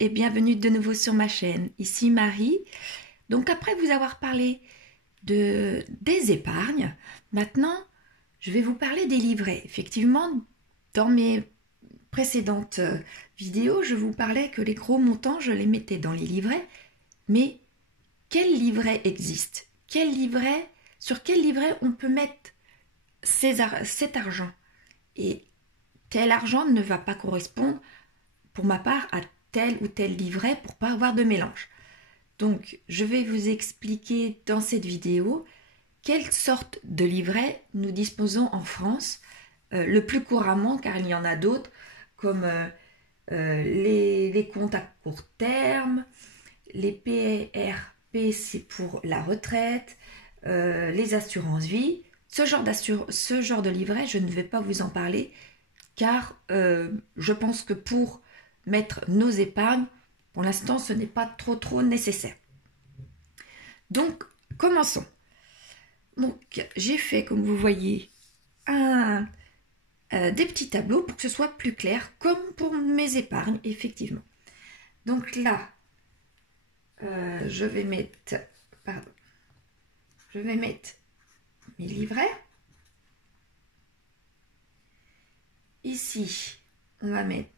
et bienvenue de nouveau sur ma chaîne. Ici Marie. Donc après vous avoir parlé des épargnes, maintenant je vais vous parler des livrets. Effectivement, dans mes précédentes vidéos, je vous parlais que les gros montants, je les mettais dans les livrets. Mais quel livret existe? Sur quel livret on peut mettre cet argent? Et tel argent ne va pas correspondre, pour ma part, à tel ou tel livret pour pas avoir de mélange. Donc, je vais vous expliquer dans cette vidéo quelle sorte de livret nous disposons en France, le plus couramment, car il y en a d'autres, comme les comptes à court terme, les PRP, c'est pour la retraite, les assurances vie. Ce genre de livret, je ne vais pas vous en parler, car je pense que pour mettre nos épargnes, pour l'instant, ce n'est pas trop nécessaire. Donc, commençons. Donc, j'ai fait, comme vous voyez, des petits tableaux pour que ce soit plus clair, comme pour mes épargnes, effectivement. Donc là, je vais mettre mes livrets. Ici, on va mettre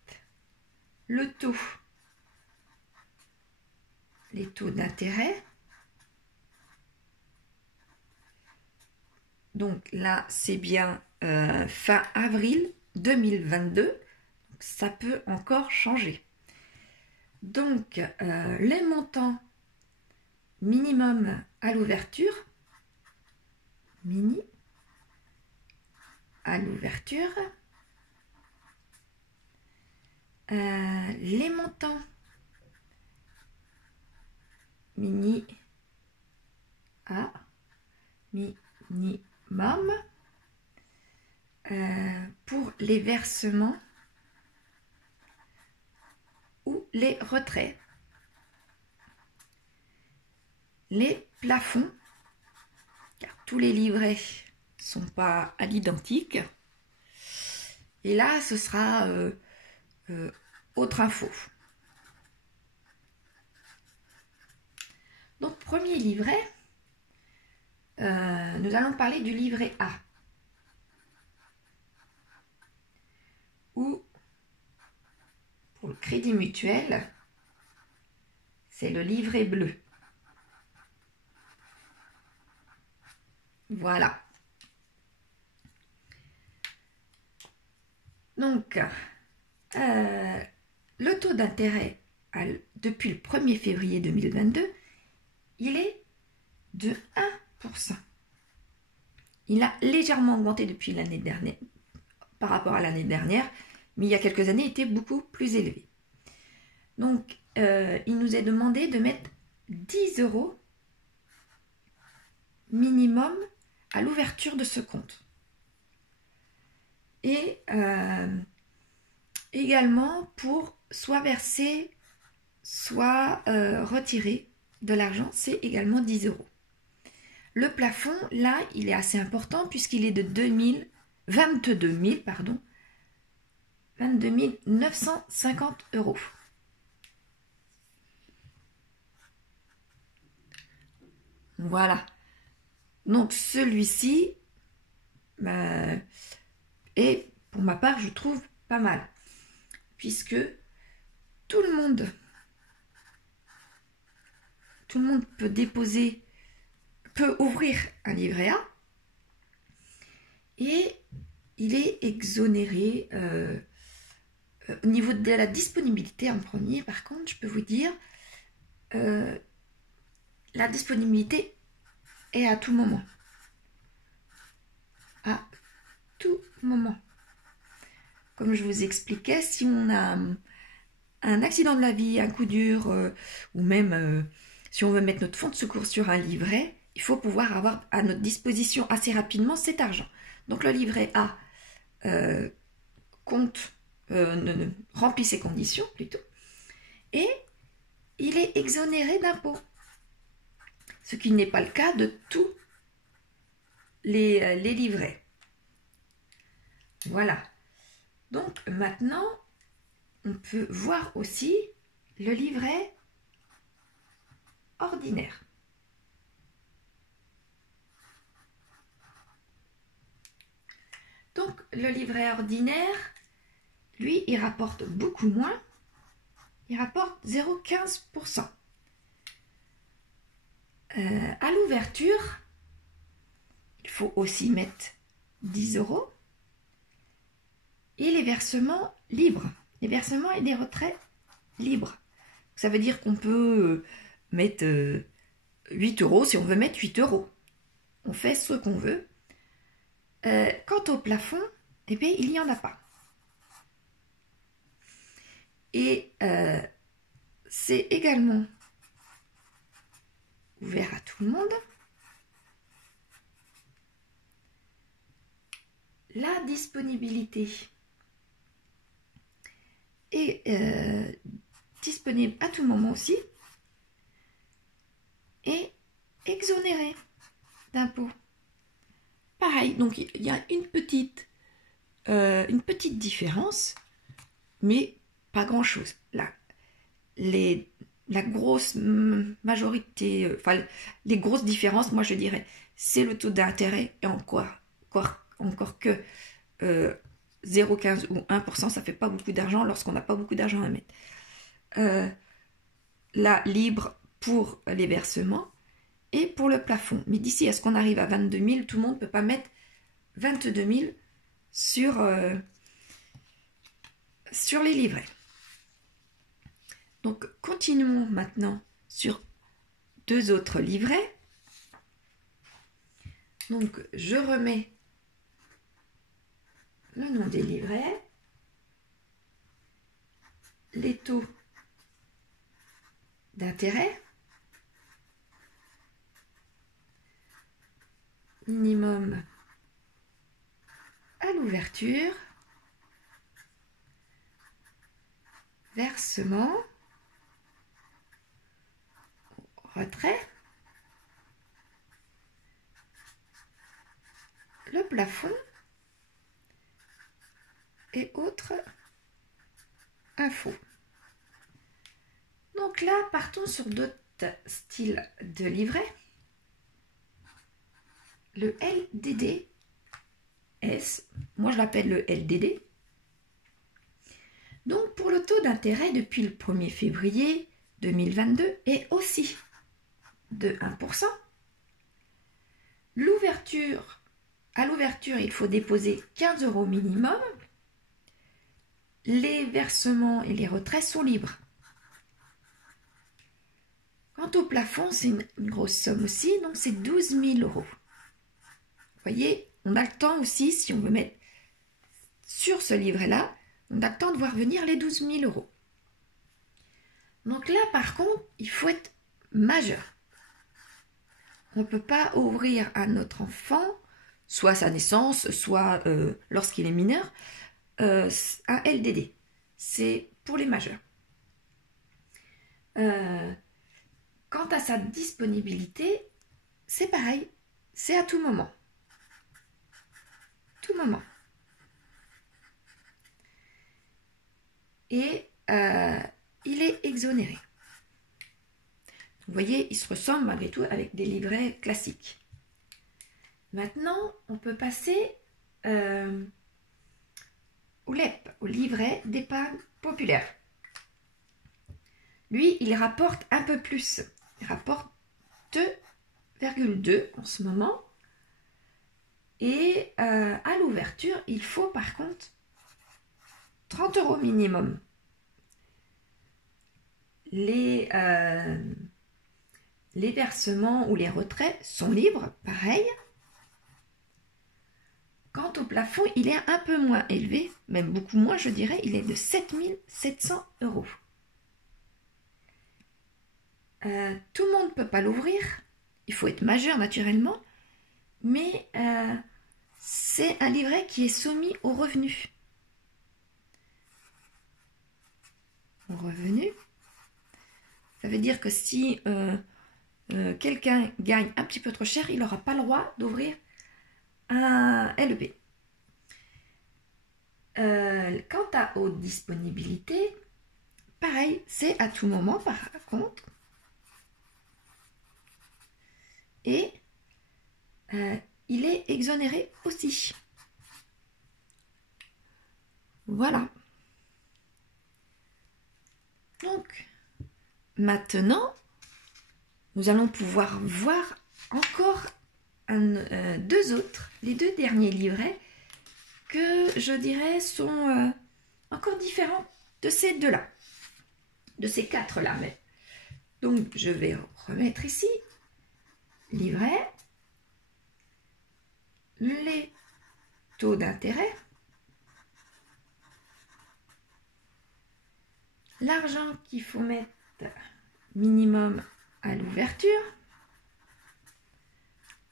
le taux, les taux d'intérêt. Donc là, c'est bien fin avril 2022. Donc, ça peut encore changer. Donc, les montants minimum à l'ouverture, les montants minimum pour les versements ou les retraits, les plafonds, car tous les livrets ne sont pas à l'identique, et là ce sera autre info. Donc premier livret, nous allons parler du livret A, ou pour le Crédit Mutuel, c'est le livret bleu. Voilà. Donc, le taux d'intérêt depuis le 1er février 2022, il est de 1%. Il a légèrement augmenté depuis l'année dernière, par rapport à l'année dernière, mais il y a quelques années, il était beaucoup plus élevé. Donc, il nous est demandé de mettre 10 € minimum à l'ouverture de ce compte. Et également pour soit verser, soit retirer de l'argent, c'est également 10 €. Le plafond, là, il est assez important puisqu'il est de 22 950 €. Voilà. Donc celui-ci est, pour ma part, je trouve pas mal, puisque tout le monde peut ouvrir un livret A, et il est exonéré au niveau de la disponibilité. En premier, par contre, je peux vous dire, la disponibilité est à tout moment. À tout moment. Comme je vous expliquais, si on a un accident de la vie, un coup dur, ou même si on veut mettre notre fonds de secours sur un livret, il faut pouvoir avoir à notre disposition assez rapidement cet argent. Donc le livret A remplit ses conditions plutôt, et il est exonéré d'impôts. Ce qui n'est pas le cas de tous les livrets. Voilà. Donc maintenant, on peut voir aussi le livret ordinaire. Donc, le livret ordinaire, lui, il rapporte beaucoup moins. Il rapporte 0,15%. À l'ouverture, il faut aussi mettre 10 €. Et les versements libres. Les versements et les retraits libres. Ça veut dire qu'on peut mettre 8 € si on veut mettre 8 €. On fait ce qu'on veut. Quant au plafond, eh bien, il n'y en a pas. Et c'est également ouvert à tout le monde. La disponibilité est disponible à tout moment aussi et exonéré d'impôts. Pareil, donc il y a une petite différence, mais pas grand-chose. Là, la grosse majorité, enfin les grosses différences, moi je dirais, c'est le taux d'intérêt et encore que 0,15 ou 1%, ça fait pas beaucoup d'argent lorsqu'on n'a pas beaucoup d'argent à mettre. Là, libre pour les versements et pour le plafond. Mais d'ici à ce qu'on arrive à 22 000, tout le monde ne peut pas mettre 22 000 sur les livrets. Donc, continuons maintenant sur 2 autres livrets. Donc, je remets le nom des livrets, les taux d'intérêt, minimum à l'ouverture, versement, retrait, le plafond et autres infos. Donc là, partons sur d'autres styles de livret. Le LDDS, moi je l'appelle le LDD. Donc pour le taux d'intérêt depuis le 1er février 2022 est aussi de 1%. À l'ouverture, il faut déposer 15 € minimum. Les versements et les retraits sont libres. Quant au plafond, c'est une grosse somme aussi, donc c'est 12 000 €. Vous voyez, on a le temps aussi, si on veut mettre sur ce livret-là, on a le temps de voir venir les 12 000 €. Donc là, par contre, il faut être majeur. On ne peut pas ouvrir à notre enfant, soit à sa naissance, soit lorsqu'il est mineur, un LDD. C'est pour les majeurs. Quant à sa disponibilité, c'est pareil, c'est à tout moment. Tout moment. Et il est exonéré. Vous voyez, il se ressemble malgré tout avec des livrets classiques. Maintenant, on peut passer au LEP, au livret d'épargne populaire. Lui, il rapporte un peu plus. Il rapporte 2,2 en ce moment. Et à l'ouverture, il faut par contre 30 € minimum. Les versements ou les retraits sont libres, pareil. Quant au plafond, il est un peu moins élevé, même beaucoup moins, je dirais, il est de 7 700 €. Tout le monde ne peut pas l'ouvrir, il faut être majeur naturellement, mais c'est un livret qui est soumis au revenu. Au revenu, ça veut dire que si quelqu'un gagne un petit peu trop cher, il n'aura pas le droit d'ouvrir un LEP. Quant aux disponibilités, pareil, c'est à tout moment par contre. Et il est exonéré aussi. Voilà. Donc, maintenant, nous allons pouvoir voir encore deux autres, les deux derniers livrets que je dirais sont encore différents de ces deux-là, de ces quatre-là. Mais donc, je vais remettre ici livret, les taux d'intérêt, l'argent qu'il faut mettre minimum à l'ouverture,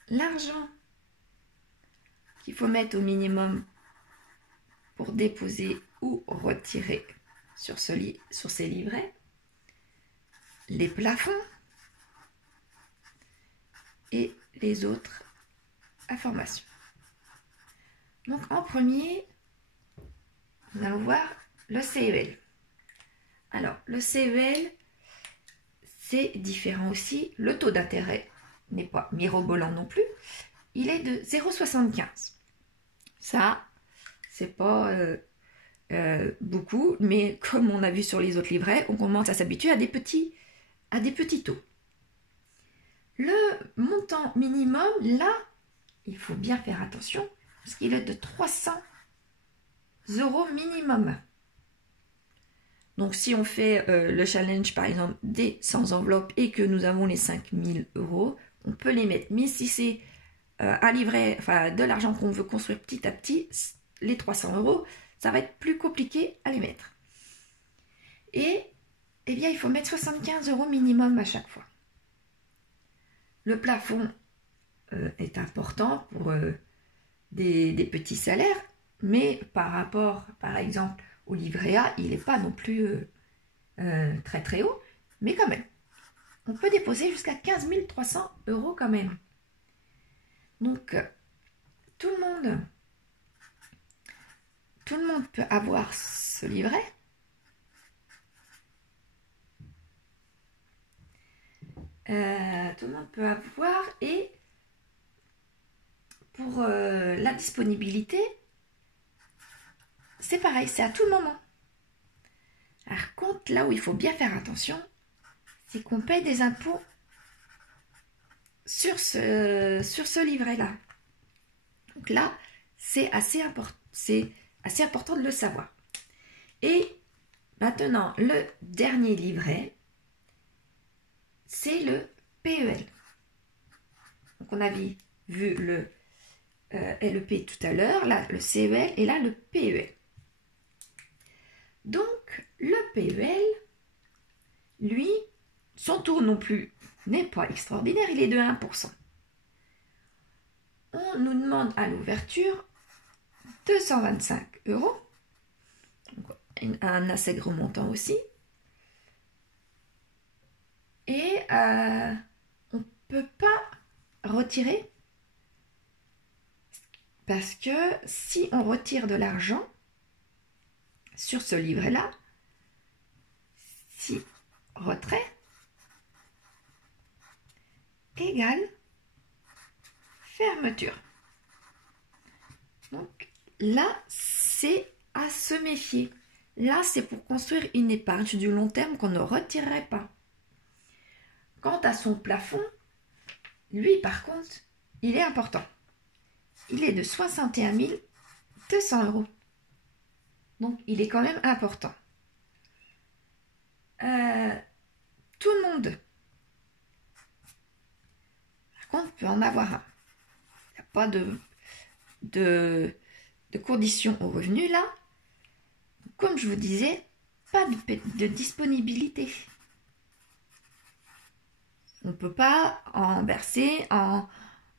l'argent qu'il faut mettre au minimum pour déposer ou retirer sur ces livrets, les plafonds et les autres informations. Donc en premier, nous allons voir le CEL. Alors le CEL, c'est différent aussi. Le taux d'intérêt n'est pas mirobolant non plus. Il est de 0,75. Ça, c'est pas beaucoup, mais comme on a vu sur les autres livrets, on commence à s'habituer à des petits taux. Le montant minimum, là, il faut bien faire attention, parce qu'il est de 300 € minimum. Donc, si on fait le challenge, par exemple, des 100 enveloppes et que nous avons les 5000 €, on peut les mettre. Mais si c'est un livret, enfin de l'argent qu'on veut construire petit à petit, les 300 €, ça va être plus compliqué à les mettre. Et eh bien, il faut mettre 75 € minimum à chaque fois. Le plafond est important pour des petits salaires, mais par rapport, par exemple, au livret A, il n'est pas non plus très très haut, mais quand même. On peut déposer jusqu'à 15 300 € quand même. Donc, tout le monde peut avoir ce livret. Tout le monde peut avoir, et pour la disponibilité, c'est pareil, c'est à tout moment. Par contre, là où il faut bien faire attention, c'est qu'on paye des impôts sur ce livret-là. Donc là, c'est assez important de le savoir. Et maintenant, le dernier livret, c'est le PEL. Donc on avait vu le LEP tout à l'heure, là le CEL et là le PEL. Donc le PEL, lui, son taux non plus n'est pas extraordinaire, il est de 1%. On nous demande à l'ouverture 225 €, un assez gros montant aussi. Et on ne peut pas retirer, parce que si on retire de l'argent sur ce livret-là, si retrait égale fermeture. Donc là, c'est à se méfier. Là, c'est pour construire une épargne du long terme qu'on ne retirerait pas. Quant à son plafond, lui, par contre, il est important. Il est de 61 200 €. Donc, il est quand même important. Tout le monde, par contre, peut en avoir un. Il n'y a pas de conditions au revenu là. Comme je vous disais, pas de disponibilité. On ne peut pas en verser, en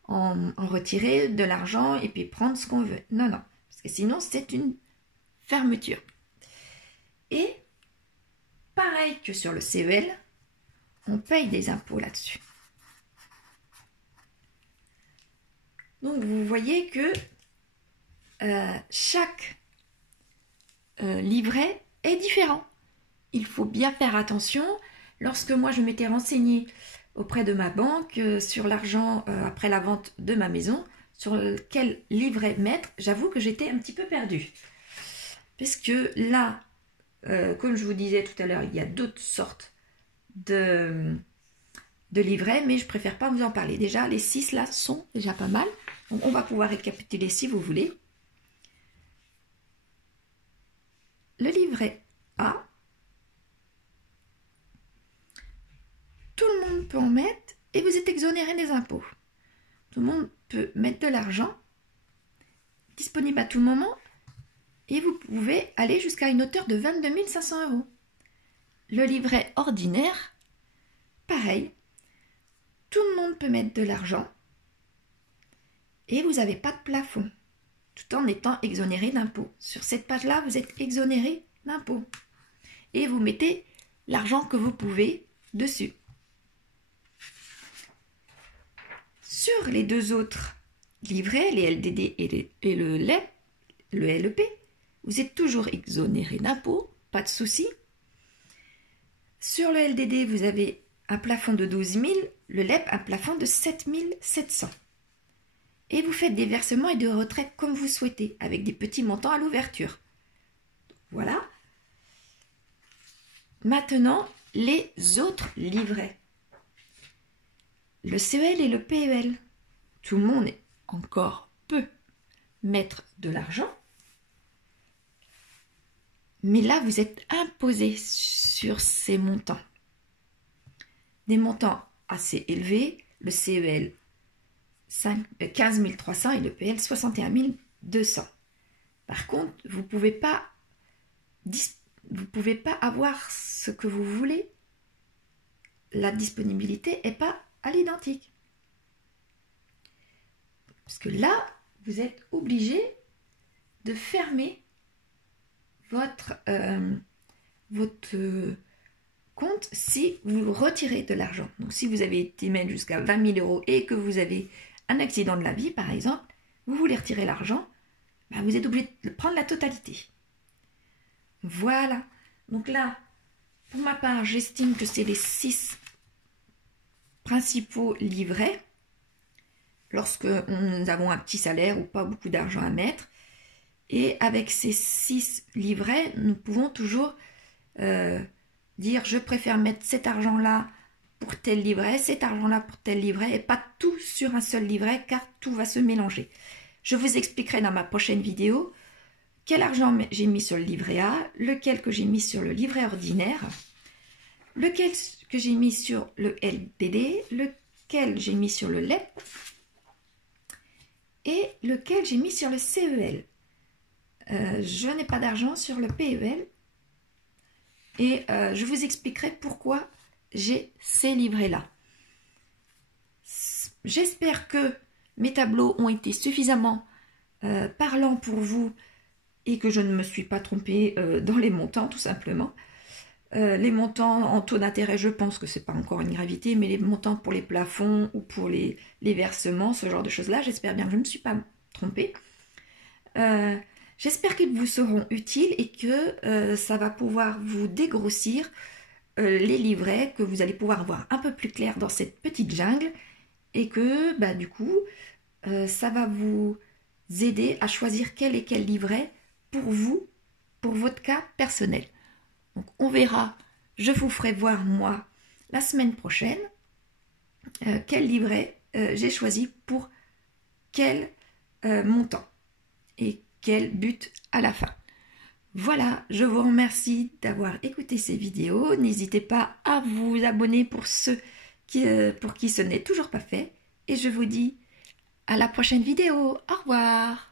retirer de l'argent et puis prendre ce qu'on veut. Non, non. Parce que sinon, c'est une fermeture. Et pareil que sur le CEL, on paye des impôts là-dessus. Donc, vous voyez que chaque livret est différent. il faut bien faire attention. Lorsque moi je m'étais renseignée auprès de ma banque sur l'argent après la vente de ma maison, sur quel livret mettre, j'avoue que j'étais un petit peu perdue. Parce que là, comme je vous disais tout à l'heure, il y a d'autres sortes de livrets, mais je préfère pas vous en parler. Déjà, les 6 là sont déjà pas mal. Donc, on va pouvoir récapituler si vous voulez. Le livret A, tout le monde peut en mettre et vous êtes exonéré des impôts. Tout le monde peut mettre de l'argent, disponible à tout moment, et vous pouvez aller jusqu'à une hauteur de 22 500 €. Le livret ordinaire, pareil, tout le monde peut mettre de l'argent et vous n'avez pas de plafond, tout en étant exonéré d'impôts. Sur cette page-là, vous êtes exonéré d'impôts et vous mettez l'argent que vous pouvez dessus. Sur les deux autres livrets, les LDD et le LEP, vous êtes toujours exonéré d'impôts, pas de souci. Sur le LDD, vous avez un plafond de 12 000, le LEP un plafond de 7 700. Et vous faites des versements et des retraites comme vous souhaitez, avec des petits montants à l'ouverture. Voilà. Maintenant, les autres livrets. Le CEL et le PEL. Tout le monde encore peut mettre de l'argent. Mais là, vous êtes imposé sur ces montants. Des montants assez élevés. Le CEL 15 300 et le PL 61 200. Par contre, vous pouvez pas avoir ce que vous voulez. La disponibilité n'est pas à l'identique. Parce que là, vous êtes obligé de fermer votre compte si vous retirez de l'argent. Donc, si vous avez été mettre jusqu'à 20 000 € et que vous avez un accident de la vie, par exemple, vous voulez retirer l'argent, ben vous êtes obligé de prendre la totalité. Voilà. Donc là, pour ma part, j'estime que c'est les 6 principaux livrets lorsque nous avons un petit salaire ou pas beaucoup d'argent à mettre. Et avec ces 6 livrets, nous pouvons toujours dire je préfère mettre cet argent-là pour tel livret, cet argent-là pour tel livret, et pas tout sur un seul livret, car tout va se mélanger. Je vous expliquerai dans ma prochaine vidéo quel argent j'ai mis sur le livret A, lequel que j'ai mis sur le livret ordinaire, lequel que j'ai mis sur le LDD, lequel j'ai mis sur le LEP, et lequel j'ai mis sur le CEL. Je n'ai pas d'argent sur le PEL, et je vous expliquerai pourquoi j'ai ces livrets-là. J'espère que mes tableaux ont été suffisamment parlants pour vous et que je ne me suis pas trompée dans les montants, tout simplement. Les montants en taux d'intérêt, je pense que ce n'est pas encore une gravité, mais les montants pour les plafonds ou pour les versements, ce genre de choses-là, j'espère bien que je ne me suis pas trompée. J'espère qu'ils vous seront utiles et que ça va pouvoir vous dégrossir les livrets, que vous allez pouvoir voir un peu plus clair dans cette petite jungle et que bah, du coup ça va vous aider à choisir quel est quel livret pour vous, pour votre cas personnel. Donc on verra, je vous ferai voir moi la semaine prochaine quel livret j'ai choisi pour quel montant et quel but à la fin. Voilà, je vous remercie d'avoir écouté ces vidéos. N'hésitez pas à vous abonner pour ceux pour qui ce n'est toujours pas fait. Et je vous dis à la prochaine vidéo. Au revoir.